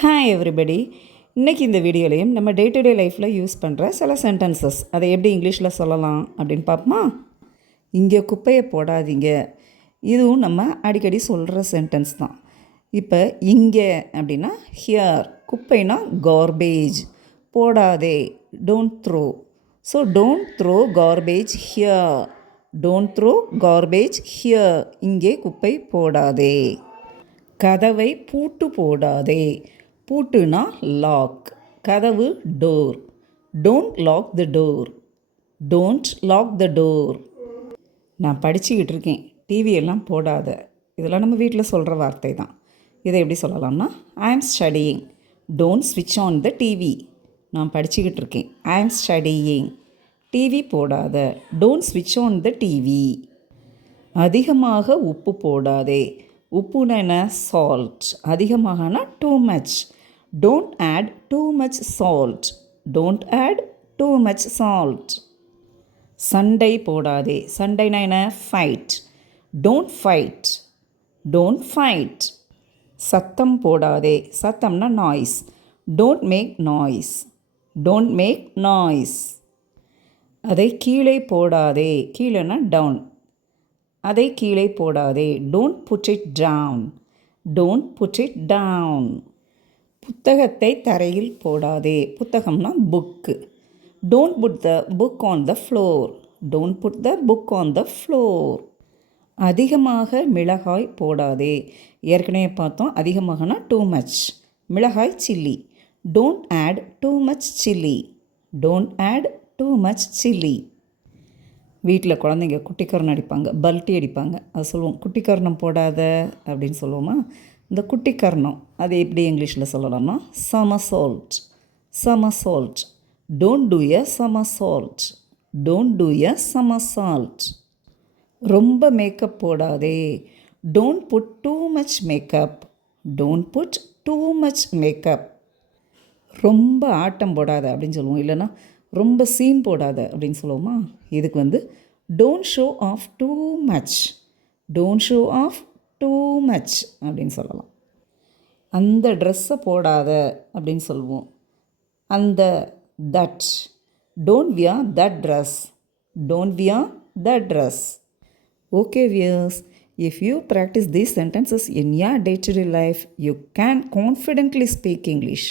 Hi everybody. இன்றைக்கி இந்த வீடியோலையும் நம்ம டே டு டே லைஃப்பில் யூஸ் பண்ணுற சில சென்டென்சஸ் அதை எப்படி இங்கிலீஷில் சொல்லலாம் அப்படின்னு பார்ப்போமா. இங்கே குப்பையை போடாதீங்க, இதுவும் நம்ம அடிக்கடி சொல்கிற சென்டென்ஸ் தான். இப்போ இங்கே அப்படின்னா ஹியர், குப்பைனா கார்பேஜ், போடாதே don't throw. So don't throw garbage here, don't throw garbage here, இங்கே குப்பை போடாதே. கதவை பூட்டு போடாதே, பூட்டுனா லாக், கதவு door, don't lock the door, don't lock the door. நான் படிச்சுக்கிட்டு இருக்கேன், டிவி எல்லாம் போடாத, இதெல்லாம் நம்ம வீட்டில் சொல்கிற வார்த்தை தான். இதை எப்படி சொல்லலாம்னா ஐ ஆம் ஸ்டடியிங், டோன்ட் ஸ்விட்ச் ஆன் த டிவி. நான் படிச்சுக்கிட்டு இருக்கேன், ஐ ஆம் ஸ்டடியிங். டிவி போடாத, டோன்ட் ஸ்விட்ச் ஆன் த டிவி. அதிகமாக உப்பு போடாதே, உப்புனா என்ன சால்ட், அதிகமாகனா too much, don't add too much salt, don't add too much salt. சண்டை போடாதே, சண்டைனா என்ன fight, don't fight, don't fight. சத்தம் போடாதே, சத்தம்னா noise, don't make noise, don't make noise. அதை கீழே போடாதே, கீழேனா டவுன், அதை கீழே போடாதே, don't put it down, don't put it down. புத்தகத்தை தரையில் போடாதே, புத்தகம்னா book, don't put the book on the floor, don't put the book on the floor. அதிகமாக மிளகாய் போடாதே, ஏற்கனவே பார்த்தோம் அதிகமாகனா டூ மச், மிளகாய் chilli, don't add too much chilli, don't add too much chilli. வீட்டில் குழந்தைங்க குட்டிக்கரணம் அடிப்பாங்க, பல்ட்டி அடிப்பாங்க, அது சொல்லுவோம் குட்டிக்கரணம் போடாத அப்படின்னு சொல்லுவோமா. இந்த குட்டிக்கரணம் அது எப்படி இங்கிலீஷில் சொல்லலாம்னா somersault, somersault, don't do a somersault, don't do a somersault. ரொம்ப மேக்கப் போடாதே, don't put too much makeup, don't put too much makeup. ரொம்ப ஆட்டம் போடாத அப்படின்னு சொல்லுவோம், இல்லைன்னா ரொம்ப சீன் போடாத அப்படின்னு சொல்லுவோமா. இதுக்கு don't show off too much, don't show off too much அப்படின்னு சொல்லலாம். அந்த ட்ரெஸ்ஸை போடாத அப்படின்னு சொல்லுவோம், அந்த that, don't wear that dress, don't wear that dress. Okay viewers, if you practice these sentences in your day-to-day life, you can confidently speak English.